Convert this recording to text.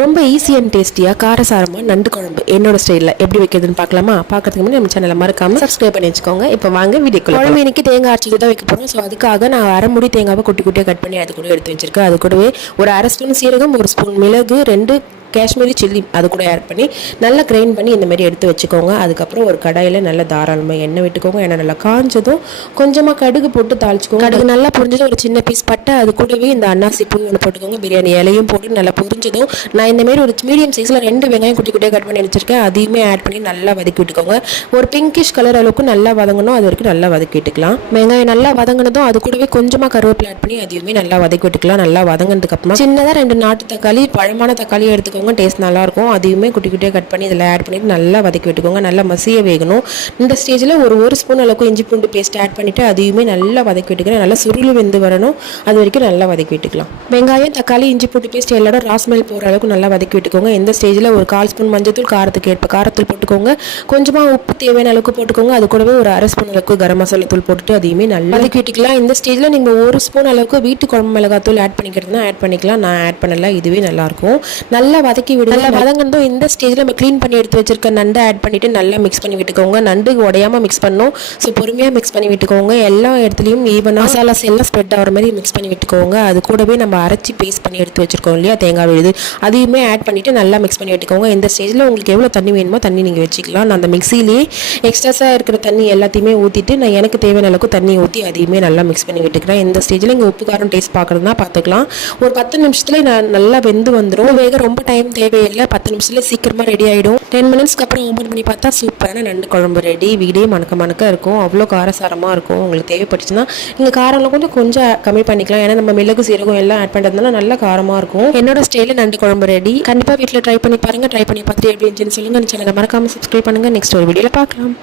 ரொம்ப easy and டேஸ்டியாக காரசாரமாக நண்டு குழம்பு. என்னோட ஸ்டைலில் எப்படி வைக்கிறதுன்னு பார்க்கலாமா? பார்க்கறதுக்கு முன்னாடி நம்ம சேனலை மறக்காமல் சப்ஸ்கிரைப் பண்ணி வச்சுக்கோங்க. இப்போ வாங்க வீடியோக்குள்ள குழம்பு இன்னைக்கு தேங்காய் அரைச்சி தான் வைக்க போகிறோம் ஸோ அதுக்காக நான் அரை முடி தேங்காவை குட்டி குட்டியாக கட் பண்ணி அது கூட எடுத்து வச்சிருக்கேன். அது கூடவே ஒரு அரை ஸ்பூன் சீரகம் ஒரு ஸ்பூன் மிளகு ரெண்டு காஷ்மீரி சில்லி அது கூட ஆட் பண்ணி நல்லா கிரைண்ட் பண்ணி இந்த மாதிரி எடுத்து வச்சுக்கோங்க. அதுக்கப்புறம் ஒரு கடாயில் நல்லா தாராளமாக எண்ணெய் விட்டுக்கோங்க. எண்ணெய் நல்லா காஞ்சதும் கொஞ்சமாக கடுகு போட்டு தாளிச்சுக்கோங்க. கடுகு நல்லா பொரிஞ்சதும் ஒரு சின்ன பீஸ் பட்டை அது கூடவே இந்த அன்னாசி பூ ஒன்று போட்டுக்கோங்க. பிரியாணி இலையும் போட்டு நல்லா பொரிஞ்சதும் நான் இந்தமாரி ஒரு மீடியம் சைஸில் ரெண்டு வெங்காயம் குட்டி குட்டியாக கட் பண்ணி வச்சுருக்கேன். அதையுமே ஆட் பண்ணி நல்லா வதக்கி விட்டுக்கோங்க. ஒரு பிங்கிஷ் கலர் அளவுக்கு நல்லா வதங்கணும். அது வரைக்கும் நல்லா வதக்கி விட்டுக்கலாம். வெங்காயம் நல்லா வதங்கினதும் அது கூடவே கொஞ்சமாக கருவேப்பிலை ஆட் பண்ணி அதையுமே நல்லா வதக்கி விட்டுக்கலாம். நல்லா வதங்கினதுக்கப்புறமா சின்னதாக ரெண்டு நாட்டு தக்காளி பழமான தக்காளியும் எடுத்துக்கோங்க. டேஸ்ட் நல்லாயிருக்கும். அதையுமே குட்டி குட்டியாக கட் பண்ணி இதில் ஆட் பண்ணிட்டு நல்லா வதக்கி விட்டுக்கோங்க. நல்லா மசிய வேகணும். இந்த ஸ்டேஜில் ஒரு ஒரு ஸ்பூன் அளவுக்கு இஞ்சி பூண்டு பேஸ்ட் ஆட் பண்ணிவிட்டு அதையுமே நல்லா வதக்கி விட்டுக்கிறேன் நல்லா சுருள் வெந்து வரணும். அது வரைக்கும் நல்லா வதக்கி விட்டுக்கலாம். வெங்காயம் தக்காளி இஞ்சி பூண்டு பேஸ்ட் எல்லா ராஸ்மெல் போகிற அளவுக்கு நல்லா வதக்கி விட்டுக்கோங்க. இந்த ஸ்டேஜில் ஒரு கால் ஸ்பூன் மஞ்சத்தூள் காரத்துக்கு ஏற்ப காரத்தூள் போட்டுக்கோங்க. கொஞ்சமாக உப்பு தேவையான அளவுக்கு போட்டுக்கோங்க. அது கூடவே ஒரு அரை ஸ்பூன் அளவுக்கு கரம் மசாலா தூள் போட்டுட்டு அதையுமே நல்லா வதக்கி விட்டுக்கலாம். இந்த ஸ்டேஜில் நீங்கள் ஒரு ஸ்பூன் அளவுக்கு வீட்டு குழம்பு மிளகாத்தூள் ஆட் பண்ணிக்கிறதுனா ஆட் பண்ணிக்கலாம். நான் ஆட் பண்ணல. இதுவே நல்லாயிருக்கும் நல்லா வதக்கி விடுங்க. நல்லா வதங்கணும் இந்த ஸ்டேஜில் நம்ம க்ளீன் பண்ணி எடுத்து வச்சிருக்க நண்டை ஆட் பண்ணிவிட்டு நல்லா மிக்ஸ் பண்ணி விட்டுக்கோங்க. நண்டு உடையாம மிக்ஸ் பண்ணும் ஸோ பொறுமையாக மிக்ஸ் பண்ணி விட்டுக்கோங்க. எல்லா இடத்துலையும் ஈவன் மசாலாஸ் எல்லாம் ஸ்ப்ரெட் ஆகிற மாதிரி மிக்ஸ் பண்ணி விட்டுக்கோங்க. அது கூடவே நம்ம அரைச்சி பேஸ்ட் பண்ணி எடுத்து வச்சுருக்கோம் இல்லையா? தேங்காய் விழுது. அதையுமே ஆட் பண்ணிவிட்டு நல்லா மிக்ஸ் பண்ணி விட்டுக்கோங்க. இந்த ஸ்டேஜில் உங்களுக்கு எவ்வளோ தண்ணி வேணுமோ தண்ணி நீங்கள் வச்சுக்கலாம். நான் அந்த மிக்சிலேயே எக்ஸ்ட்ராஸாக இருக்கிற தண்ணி எல்லாத்தையுமே ஊற்றிட்டு நான் எனக்கு தேவையான அளவுக்கு தண்ணி ஊற்றி அதையுமே நல்லா மிக்ஸ் பண்ணி விட்டுக்கிறேன். இந்த ஸ்டேஜில் இங்கே உப்பு காரம் டேஸ்ட் பார்க்குறதுனா பார்த்துக்கலாம் ஒரு பத்து நிமிஷத்தில் நான் நல்லா வெந்து வந்துடும் வேக ரொம்ப டைம் டைம் தேவையில்லை. பத்து நிமிஷத்தில் சீக்கிரமாக ரெடி ஆகிடும் டென் மினிட்ஸ்க்கு அப்புறம் ஓப்பன் பண்ணி பார்த்தா சூப்பரான நண்டு குழம்பு ரெடி வீடே மணக்க மணக்க இருக்கும். அவ்வளோ காரசாரமாக இருக்கும். உங்களுக்கு தேவைப்பட்டுச்சுன்னா நீங்கள் காரம்லாம் கொஞ்சம் கொஞ்சம் கம்மி பண்ணிக்கலாம். ஏன்னா நம்ம மிளகு சீரகம் எல்லாம் ஆட் பண்ணுறதுனால நல்லா காரமாக இருக்கும். என்னோட ஸ்டைலில் நண்டு குழம்பு ரெடி கண்டிப்பாக வீட்டில் ட்ரை பண்ணி பாருங்கள் ட்ரை பண்ணி பார்த்துட்டு எப்படி இருந்துச்சுன்னு சொல்லுங்கள் சேனலை மறக்காமல் சப்ஸ்கிரைப் பண்ணுங்கள் நெக்ஸ்ட் ஒரு வீடியோவில் பார்க்கலாம்.